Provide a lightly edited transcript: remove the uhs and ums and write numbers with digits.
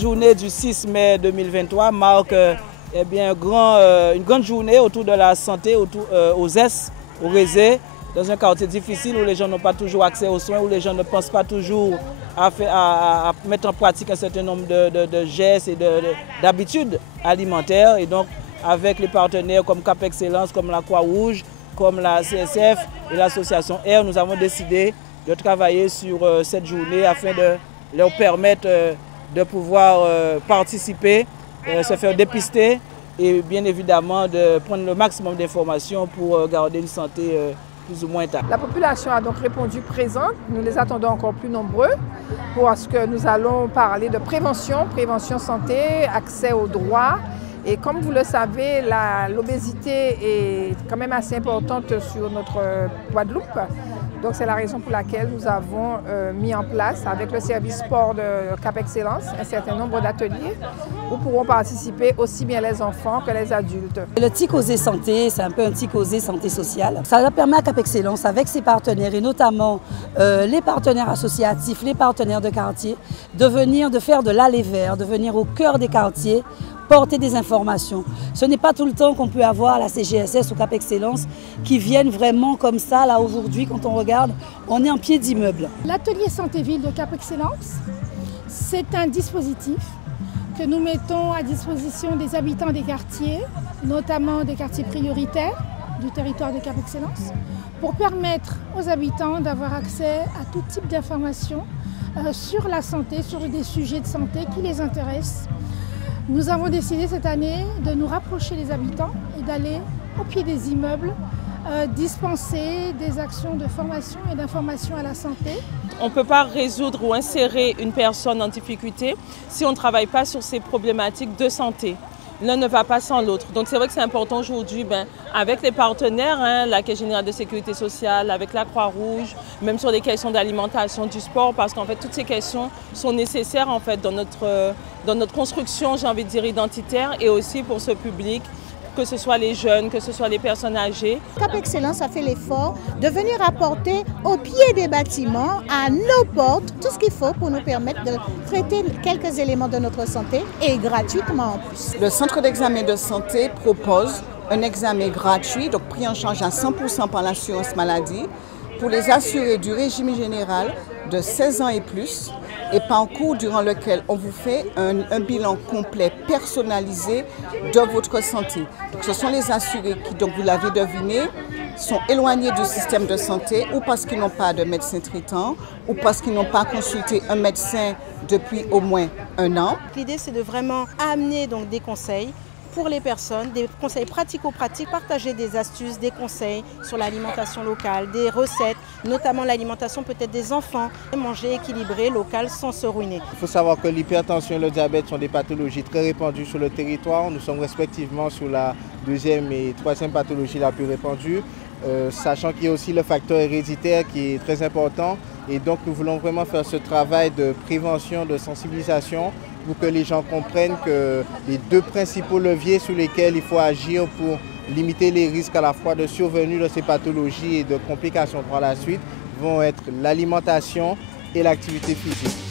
Cette journée du 6 mai 2023 marque eh bien, une grande journée autour de la santé, aux ES, au Rézé, dans un quartier difficile où les gens n'ont pas toujours accès aux soins, où les gens ne pensent pas toujours à mettre en pratique un certain nombre de gestes et d'habitudes alimentaires. Et donc, avec les partenaires comme Cap Excellence, comme la Croix-Rouge, comme la CSF et l'association Air, nous avons décidé de travailler sur cette journée afin de leur permettre de pouvoir participer, se faire dépister et bien évidemment de prendre le maximum d'informations pour garder une santé plus ou moins intacte. La population a donc répondu présente. Nous les attendons encore plus nombreux parce que nous allons parler de prévention santé, accès aux droits. Et comme vous le savez, l'obésité est quand même assez importante sur notre Guadeloupe. Donc c'est la raison pour laquelle nous avons mis en place avec le service sport de Cap Excellence un certain nombre d'ateliers où pourront participer aussi bien les enfants que les adultes. Le TICOSé Santé, c'est un peu un TICOSé Santé sociale. Ça permet à Cap Excellence avec ses partenaires et notamment les partenaires associatifs, les partenaires de quartier, de faire de l'aller vers, de venir au cœur des quartiers, porter des informations. Ce n'est pas tout le temps qu'on peut avoir la CGSS ou Cap Excellence qui viennent vraiment comme ça, là aujourd'hui, quand on regarde, on est en pied d'immeuble. L'atelier Santé-Ville de Cap Excellence, c'est un dispositif que nous mettons à disposition des habitants des quartiers, notamment des quartiers prioritaires du territoire de Cap Excellence, pour permettre aux habitants d'avoir accès à tout type d'informations sur la santé, sur des sujets de santé qui les intéressent. Nous avons décidé cette année de nous rapprocher des habitants et d'aller au pied des immeubles dispenser des actions de formation et d'information à la santé. On ne peut pas résoudre ou insérer une personne en difficulté si on ne travaille pas sur ces problématiques de santé. L'un ne va pas sans l'autre. Donc c'est vrai que c'est important aujourd'hui, avec les partenaires, la Caisse générale de sécurité sociale, avec la Croix-Rouge, même sur les questions d'alimentation, du sport, parce qu'en fait toutes ces questions sont nécessaires en fait dans notre construction, j'ai envie de dire, identitaire, et aussi pour ce public, que ce soit les jeunes, que ce soit les personnes âgées. Cap Excellence a fait l'effort de venir apporter au pied des bâtiments, à nos portes, tout ce qu'il faut pour nous permettre de traiter quelques éléments de notre santé et gratuitement en plus. Le centre d'examen de santé propose un examen gratuit, donc pris en charge à 100% par l'assurance maladie, pour les assurés du régime général de 16 ans et plus, et parcours durant lequel on vous fait un bilan complet personnalisé de votre santé. Donc, ce sont les assurés qui, donc vous l'avez deviné, sont éloignés du système de santé ou parce qu'ils n'ont pas de médecin traitant ou parce qu'ils n'ont pas consulté un médecin depuis au moins 1 an. L'idée, c'est de vraiment amener donc des conseils pour les personnes, des conseils pratico-pratiques, partager des astuces, des conseils sur l'alimentation locale, des recettes, notamment l'alimentation peut-être des enfants, manger équilibré, local, sans se ruiner. Il faut savoir que l'hypertension et le diabète sont des pathologies très répandues sur le territoire. Nous sommes respectivement sur la 2e et 3e pathologie la plus répandue, sachant qu'il y a aussi le facteur héréditaire qui est très important. Et donc nous voulons vraiment faire ce travail de prévention, de sensibilisation, pour que les gens comprennent que les 2 principaux leviers sur lesquels il faut agir pour limiter les risques à la fois de survenue de ces pathologies et de complications par la suite vont être l'alimentation et l'activité physique.